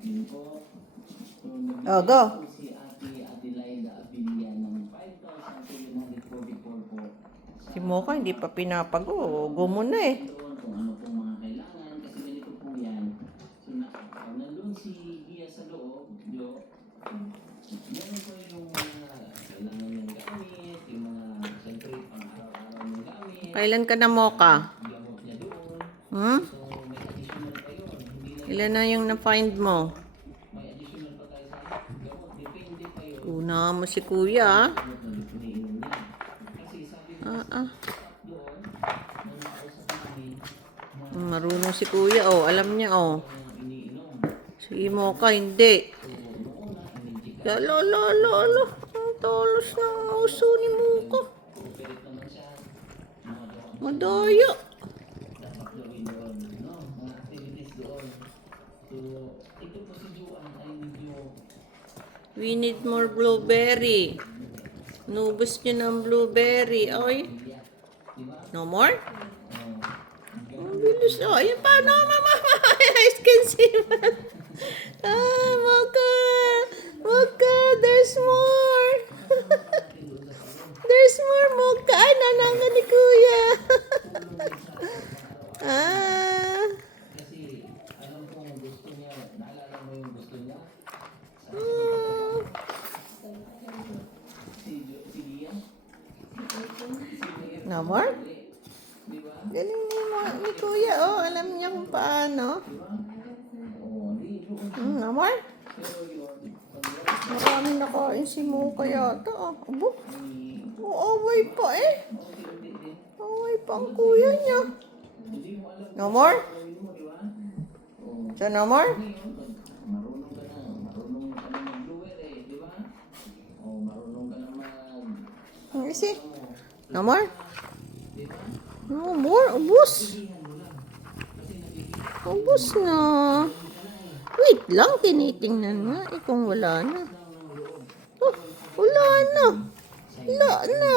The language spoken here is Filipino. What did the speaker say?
Oh, go. Si Mocha hindi pa pinapago. Go mo na eh. Kung ano pong mga kailangan kasi ganito po yan. So nandun si Gia sa loob, Jo. Meron po yung mga kailangan niyang gamit, yung mga siyempre pang araw-araw niyang gamit. Kailan ka na Mocha? Gamot niya doon. Hmm? So may additional pa yun. Hindi na Ilan na yung na-find mo? may additional pa tayo sa gamot. Depende pa yun. Una mo si kuya ah. Gamot na iniinom niya. Kasi sabi ko Ah. doon, nung nakausap namin, Marunong si kuya oh. Alam niya oh. iniinom. Si Mocha hindi. Lalo. Ang talos ng uso ni Mocha. Madaya. Dapat gawin doon, no? Mga activities doon. So, ito po si Juan ay medyo We need more blueberry. Nubos nyo ng blueberry. Oy. No more? Ang bilis. Oh, ayun pa. No, mama. I can see man. Mocha. There's more. There's more, Mocha. Ay, nananga ni kuya. kasi alam ko ang gusto niya. Naalala mo yung gusto niya? Si Liam? No more? Di ba? Galing ni kuya. Oh, alam niya kung paano. No more? Pero yun, Marami nakain si Mocha yata. Abo. Away pa eh. Away pa ang kuya niya. No more? So no more? marunong ka na mag-blower eh, di ba? O, marunong ka na Isi. No more? di ba? No more? Ubus. Ubus na. Wait lang, tinitingnan nga. Kung wala na. Oh, wala na. Wala na.